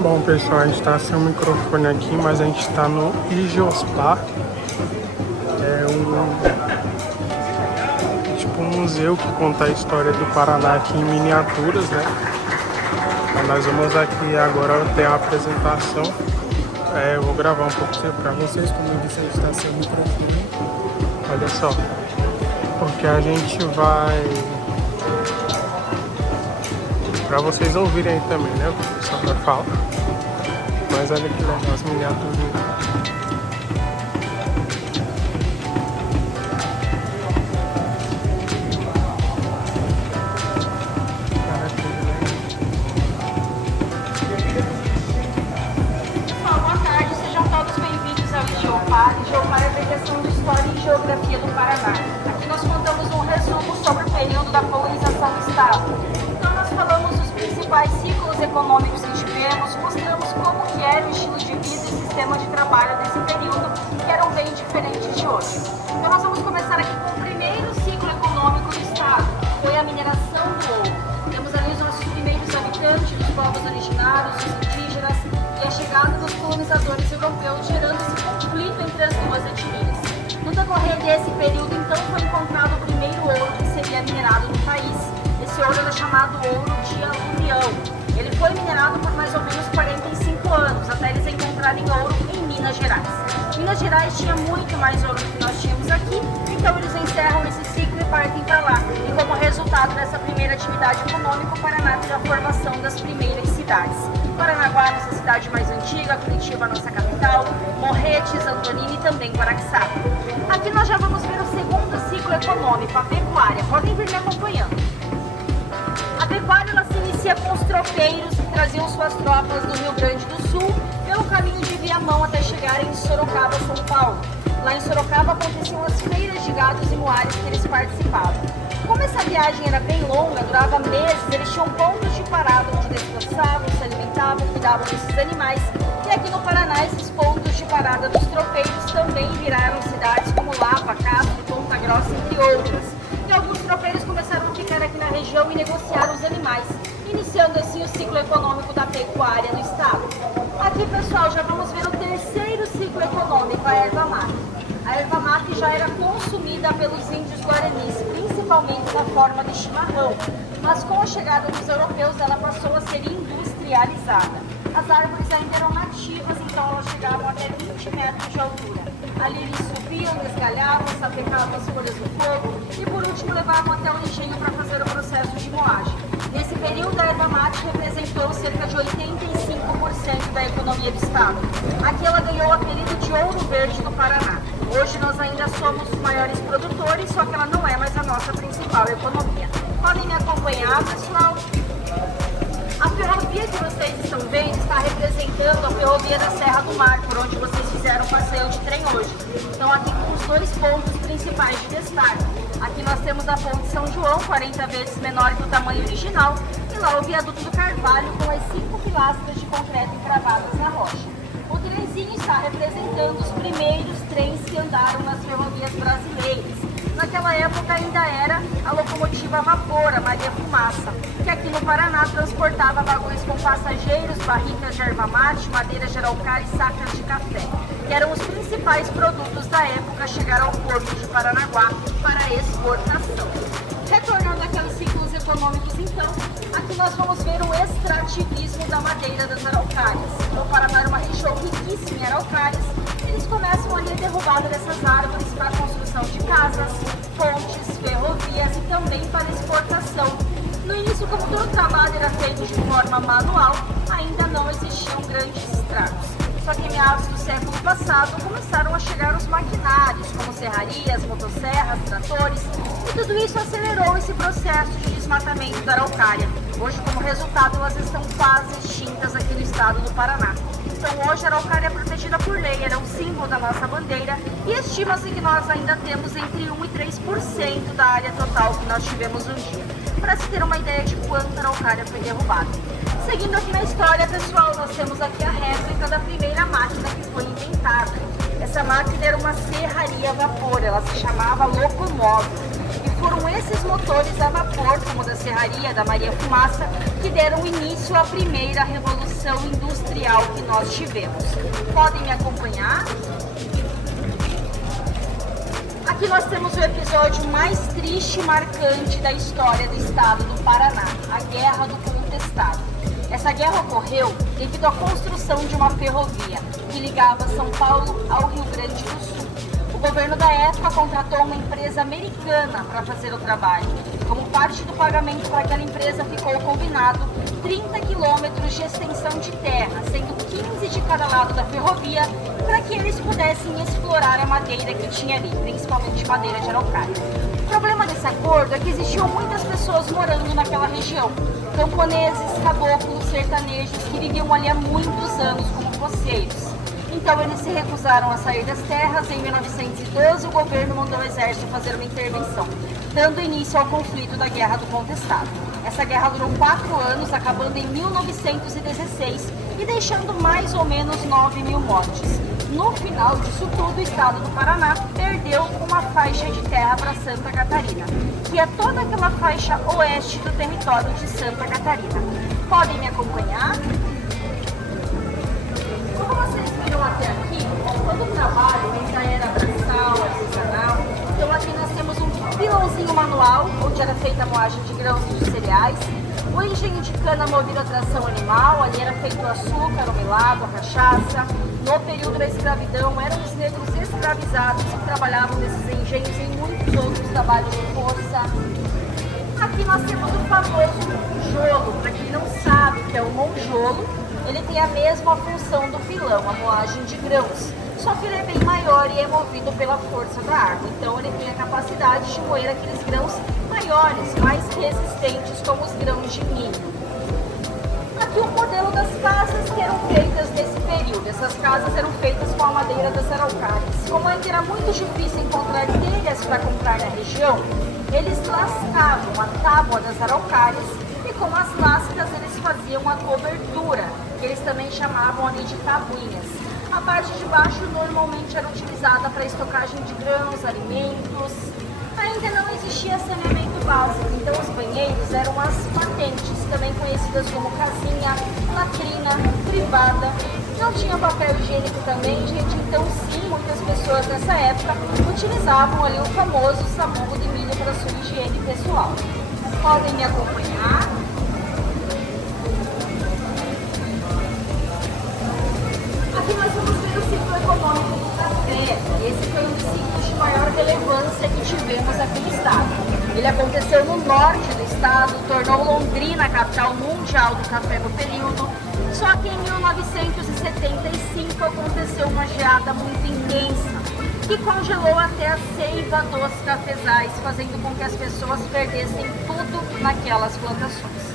Bom, pessoal, a gente está sem o microfone aqui, mas a gente está no Ijiospar. É tipo um museu que conta a história do Paraná aqui em miniaturas, né? Então nós vamos aqui agora ter a apresentação. Eu vou gravar um pouco para vocês, como eu disse, a gente está sem o microfone. Olha só, porque a gente vai... para vocês ouvirem aí também, né? O que o pessoal vai falar. Mas olha que legal as miniaturas. Boa tarde, sejam todos bem-vindos ao Ijiospar. Ijiospar é a abreviação de História e Geografia do Paraná. Aqui nós contamos um resumo sobre o período da colonização do estado. Então nós falamos dos principais ciclos econômicos que tivemos, mostramos como que era o estilo de vida e sistema de trabalho desse período, que eram bem diferentes de hoje. Então nós vamos começar aqui com o primeiro ciclo econômico do estado, que foi a mineração do ouro. Temos ali os nossos primeiros habitantes, os povos originários, os indígenas, e a chegada dos colonizadores europeus, gerando esse conflito entre as duas etnias. No decorrer desse período, então, foi encontrado o primeiro ouro que seria minerado no país. Esse ouro era chamado ouro de aluvião. Ele foi minerado por mais ou menos 45 anos, até eles encontrarem ouro em Minas Gerais. Minas Gerais tinha muito mais ouro do que nós tínhamos aqui, então eles encerram esse ciclo e partem para lá. E como resultado dessa primeira atividade econômica, o Paraná teve a formação das primeiras cidades. Paranaguá, nossa cidade mais antiga, Curitiba, nossa capital, Morretes, Antonina e também Guaraxá. Aqui nós já vamos ver o segundo ciclo econômico, a pecuária. Podem vir me acompanhando. A pecuária ela se inicia com os tropeiros que traziam suas tropas do Rio Grande do Sul pelo caminho de Viamão até chegarem em Sorocaba, São Paulo. Lá em Sorocaba aconteciam as feiras de gados e moares que eles participavam. Como essa viagem era bem longa, durava meses, eles tinham pontos de parada onde descansavam, se alimentavam, cuidavam desses animais. E aqui no Paraná, esses pontos de parada dos tropeiros também viraram cidades como Lapa, Castro, Ponta Grossa, entre outras. E alguns tropeiros começaram a ficar aqui na região e negociar os animais, iniciando assim o ciclo econômico da pecuária no estado. Aqui, pessoal, já vamos ver o terceiro ciclo econômico, a erva mate. A erva mate já era consumida pelos índios guaranis, principalmente na forma de chimarrão, mas com a chegada dos europeus ela passou a ser industrializada. As árvores ainda eram nativas, então elas chegavam até 20 metros de altura. Ali eles subiam, desgalhavam, sapecavam as folhas no fogo e por último levavam até o engenho para fazer o processo de moagem. Nesse período a erva mate representou cerca de 85% da economia do estado. Aqui ela ganhou o apelido de ouro verde do Paraná. Hoje nós ainda somos os maiores produtores, só que ela não é mais a nossa principal economia. Podem me acompanhar, pessoal? A ferrovia que vocês estão vendo está representando a ferrovia da Serra do Mar, por onde vocês fizeram o passeio de trem hoje. Então aqui com os dois pontos principais de destaque. Aqui nós temos a Ponte São João, 40 vezes menor que o tamanho original, e lá o Viaduto do Carvalho com as 5 pilastras de concreto encravadas na rocha. O trenzinho está representando os primeiros trens que andaram nas ferrovias brasileiras. Naquela época ainda era a locomotiva a vapor, a Maria Fumaça, que aqui no Paraná transportava vagões com passageiros, barricas de erva mate, madeira de araucária e sacas de café, que eram os principais produtos da época a chegar ao porto de Paranaguá para exportação. Retornando àqueles ciclos econômicos, então, aqui nós vamos ver o extrativismo da madeira das araucárias. O Paraná era uma região riquíssima em araucárias. Eles começam ali a derrubada dessas árvores para a construção de casas, pontes, ferrovias e também para exportação. No início, como todo o trabalho era feito de forma manual, ainda não existiam grandes estragos. Só que em meados do século passado começaram a chegar os maquinários, como serrarias, motosserras, tratores, e tudo isso acelerou esse processo de desmatamento da araucária. Hoje, como resultado, elas estão quase extintas aqui no estado do Paraná. Então hoje a araucária é protegida por lei, era um símbolo da nossa bandeira e estima-se que nós ainda temos entre 1 e 3% da área total que nós tivemos um dia, para se ter uma ideia de quanta araucária foi derrubada. Seguindo aqui na história, pessoal, nós temos aqui a réplica da primeira máquina que foi inventada. Essa máquina era uma serraria a vapor, ela se chamava locomóvel. E foram esses motores a vapor, como o da serraria, da Maria Fumaça, que deram início à primeira revolução industrial social que nós tivemos. Podem me acompanhar? Aqui nós temos o episódio mais triste e marcante da história do estado do Paraná, a Guerra do Contestado. Essa guerra ocorreu devido à construção de uma ferrovia que ligava São Paulo ao Rio Grande do Sul. O governo da época contratou uma empresa americana para fazer o trabalho. E como parte do pagamento para aquela empresa ficou combinado 30 quilômetros de extensão de terra, sendo 15 de cada lado da ferrovia, para que eles pudessem explorar a madeira que tinha ali, principalmente madeira de araucária. O problema desse acordo é que existiam muitas pessoas morando naquela região. Camponeses, caboclos, sertanejos que viviam ali há muitos anos como poceiros. Então eles se recusaram a sair das terras. Em 1912 o governo mandou o exército fazer uma intervenção, dando início ao conflito da Guerra do Contestado. Essa guerra durou 4 anos, acabando em 1916 e deixando mais ou menos 9.000 mortes. No final disso tudo, o estado do Paraná perdeu uma faixa de terra para Santa Catarina, que é toda aquela faixa oeste do território de Santa Catarina. Podem me acompanhar? Como vocês viram até aqui, todo o trabalho ainda era braçal, artesanal. Então aqui nós temos um pilãozinho manual, onde era feita a moagem de grãos e de cereais. O engenho de cana movido a tração animal, ali era feito o açúcar, o melado, a cachaça. No período da escravidão, eram os negros escravizados que trabalhavam nesses engenhos e em muitos outros trabalhos de força. Aqui nós temos o famoso monjolo. Para quem não sabe o que é o monjolo, ele tem a mesma função do pilão, a moagem de grãos. Só que ele é bem maior e é movido pela força da água. Então ele tem a capacidade de moer aqueles grãos maiores, mais resistentes, como os grãos de milho. Aqui o modelo das casas que eram feitas nesse período. Essas casas eram feitas com a madeira das araucárias. Como ainda era muito difícil encontrar telhas para comprar na região, eles lascavam a tábua das araucárias e com as lascas eles faziam a cobertura, que eles também chamavam ali de tabuinhas. A parte de baixo normalmente era utilizada para estocagem de grãos, alimentos. Ainda não existia saneamento básico, então os banheiros eram as patentes, também conhecidas como casinha, latrina, privada. Não tinha papel higiênico também, gente, então sim, muitas pessoas nessa época utilizavam ali o famoso sabugo de milho para sua higiene pessoal. Podem me acompanhar? Aqui nós vamos ver o ciclo econômico do café. Esse foi um dos ciclos de maior relevância que tivemos aqui no estado. Ele aconteceu no norte do estado, tornou Londrina a capital mundial do café no período. Só que em 1975 aconteceu uma geada muito intensa, que congelou até a seiva dos cafezais, fazendo com que as pessoas perdessem tudo naquelas plantações.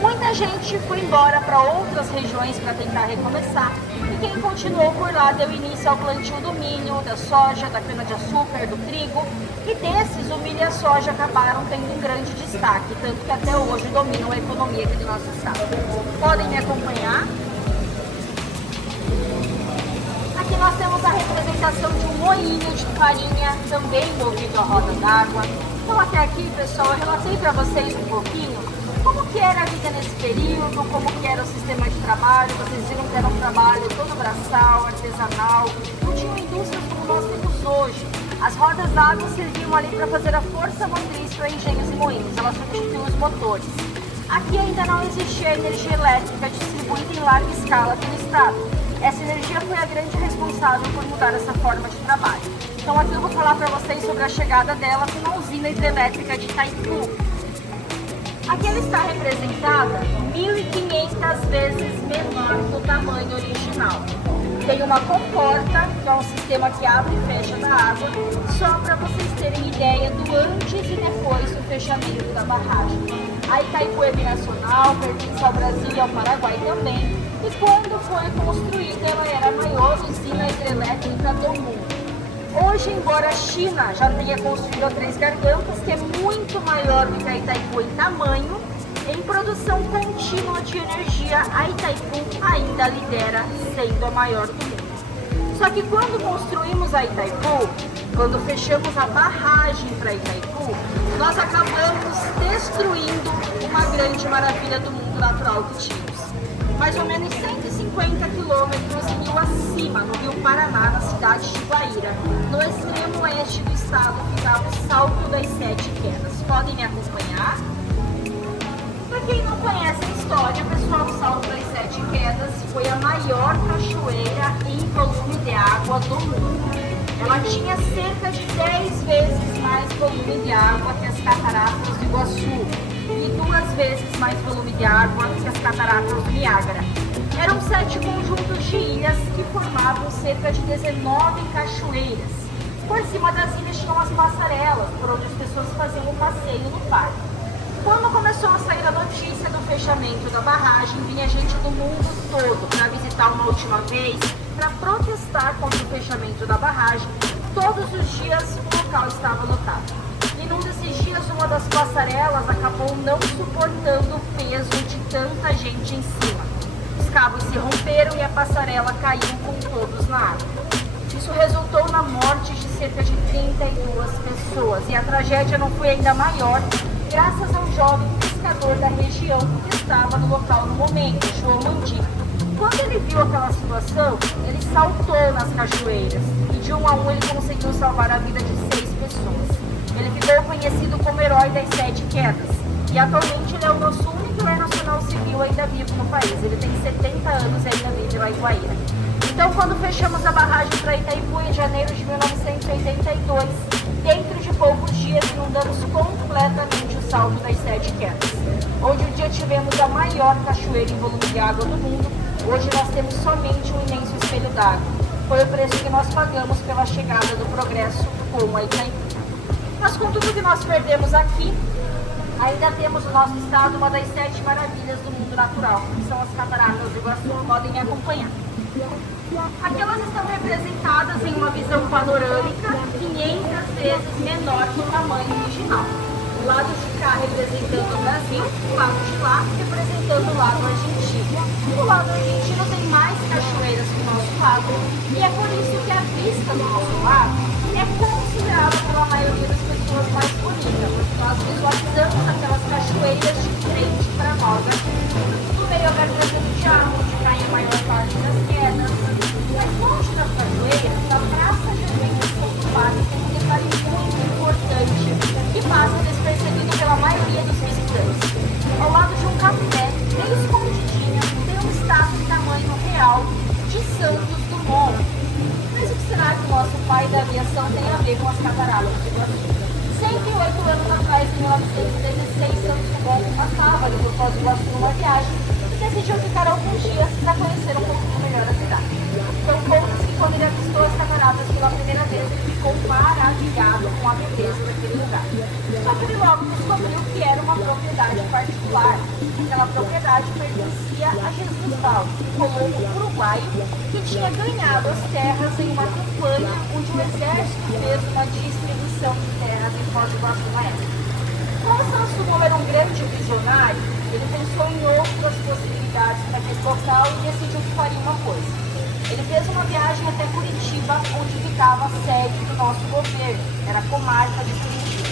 Muita gente foi embora para outras regiões para tentar recomeçar, e quem continuou por lá deu início ao plantio do milho, da soja, da cana-de-açúcar, do trigo, e desses o milho e a soja acabaram tendo um grande destaque, tanto que até hoje dominam a economia aqui do nosso estado. Podem me acompanhar? Aqui nós temos a representação de um moinho de farinha, também movido a roda d'água. Então até aqui, pessoal, eu relatei para vocês um pouquinho como que era a vida nesse período, como que era o sistema de trabalho. Vocês viram que era um trabalho todo braçal, artesanal, não tinham indústrias como nós temos hoje. As rodas d'água serviam ali para fazer a força motriz para engenhos e moinhos, elas substituíam os motores. Aqui ainda não existia energia elétrica distribuída em larga escala aqui no estado. Essa energia foi a grande responsável por mudar essa forma de trabalho. Então aqui eu vou falar para vocês sobre a chegada dela com a usina hidrelétrica de Itaipu. Aqui ela está representada 1.500 vezes menor do tamanho original. Tem uma comporta, que é um sistema que abre e fecha da água, só para vocês terem ideia do antes e depois do fechamento da barragem. A Itaipu é binacional, pertence ao Brasil e ao Paraguai também, e quando foi construída ela era a maior usina hidrelétrica do mundo. Hoje, embora a China já tenha construído a Três Gargantas, que é muito maior do que a Itaipu em tamanho, em produção contínua de energia, a Itaipu ainda lidera, sendo a maior do mundo. Só que quando construímos a Itaipu, quando fechamos a barragem para Itaipu, nós acabamos destruindo uma grande maravilha do mundo natural que tínhamos. Mais ou menos 150 cima, no Rio Paraná, na cidade de Guaíra. No extremo oeste do estado ficava o Salto das Sete Quedas. Podem me acompanhar? Para quem não conhece a história, pessoal, o Salto das Sete Quedas foi a maior cachoeira em volume de água do mundo. Ela tinha cerca de 10 vezes mais volume de água que as cataratas do Iguaçu e 2 vezes mais volume de água que as cataratas do Niágara. Eram 7 conjuntos de ilhas que formavam cerca de 19 cachoeiras. Por cima das ilhas tinham as passarelas, por onde as pessoas faziam um passeio no parque. Quando começou a sair a notícia do fechamento da barragem, vinha gente do mundo todo para visitar uma última vez, para protestar contra o fechamento da barragem. Todos os dias o local estava lotado. E num desses dias, uma das passarelas acabou não suportando o peso de tanta gente em cima. Os cabos se romperam e a passarela caiu com todos na água. Isso resultou na morte de cerca de 32 pessoas. E a tragédia não foi ainda maior, graças a um jovem pescador da região que estava no local no momento, João Mandico. Quando ele viu aquela situação, ele saltou nas cachoeiras e de um a um ele conseguiu salvar a vida de 6 pessoas. Ele ficou conhecido como herói das 7 quedas e atualmente ele é o nosso único herói nacional civil ainda vivo no país. Ele tem 70 anos e ainda vive lá em Guaíra. Então, quando fechamos a barragem para Itaipu em janeiro de 1982, dentro de poucos dias inundamos completamente o Salto das Sete Quedas. Onde um dia tivemos a maior cachoeira em volume de água do mundo, hoje nós temos somente um imenso espelho d'água. Foi o preço que nós pagamos pela chegada do progresso com a Itaipu. Mas com tudo que nós perdemos aqui, ainda temos no nosso estado uma das 7 maravilhas do mundo natural, que são as cataratas do Iguaçu. Podem me acompanhar. Aqui elas estão representadas em uma visão panorâmica 500 vezes menor que o tamanho original. O lado de cá representando o Brasil, o lado de lá representando o lado argentino. O lado argentino tem mais cachoeiras que o nosso lado e é por isso que a vista do nosso lado é considerada pela maioria das pessoas mais bonita, porque nós visualizamos aquelas cachoeiras de frente para nós aqui. No meio a garganta do diabo, onde cai a maior parte das quedas. Mas longe das cachoeiras, a Praça de Eventos ocupada tem um detalhe muito importante que passa despercebido pela maioria dos visitantes. Ao lado de um café, bem escondidinho, tem uma estátua de tamanho real de Santos Dumont. Mas o que será que o nosso pai da aviação tem a ver com as cataratas do Iguaçu? 108 anos atrás, em 1916, Santos Dumont passava ali por Foz do Iguaçu numa viagem e decidiu ficar alguns dias para conhecer um pouquinho melhor a cidade. Então, conta-se que quando ele avistou as cataratas pela primeira vez, ele ficou maravilhado com a beleza daquele lugar. Só que ele logo descobriu que era uma propriedade particular. Aquela propriedade pertencia a Jesus Valdo, um colono uruguaio que tinha ganhado as terras em uma campanha onde o exército fez uma distribuição de terras em Foz do Iguaçu na época. Como Santos Dumont era um grande visionário, ele pensou em outras possibilidades para aquele local e decidiu que faria uma coisa. Ele fez uma viagem até Curitiba, onde ficava a sede do nosso governo, era a comarca de Curitiba.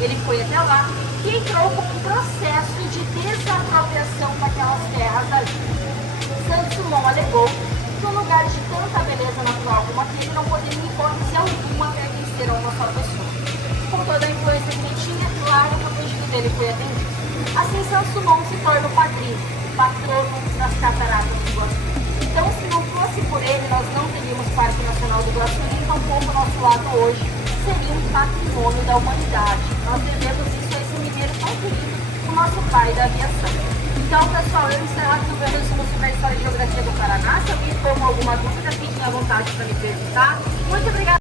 Ele foi até lá e entrou com um processo de desapropriação daquelas terras ali. Santos Dumont alegou que um lugar de tanta beleza natural como aquele não poderia, em hipótese alguma, pertencer a uma só pessoa. Com toda a influência que ele tinha, claro que o pedido dele foi atendido. Assim, Santos Dumont se torna o padrinho, patrono das cataratas do Iguaçu. Então, se não fosse por ele, nós não teríamos Parque Nacional do Iguaçu, e tampouco o nosso lado hoje seria um patrimônio da humanidade. Nós devemos isso a esse mineiro tão querido, o nosso pai da aviação. Então, pessoal, eu encerro aqui o meu resumo sobre a história e geografia do Paraná. Se alguém ficou com alguma dúvida, fiquem à vontade para me perguntar. Muito obrigada.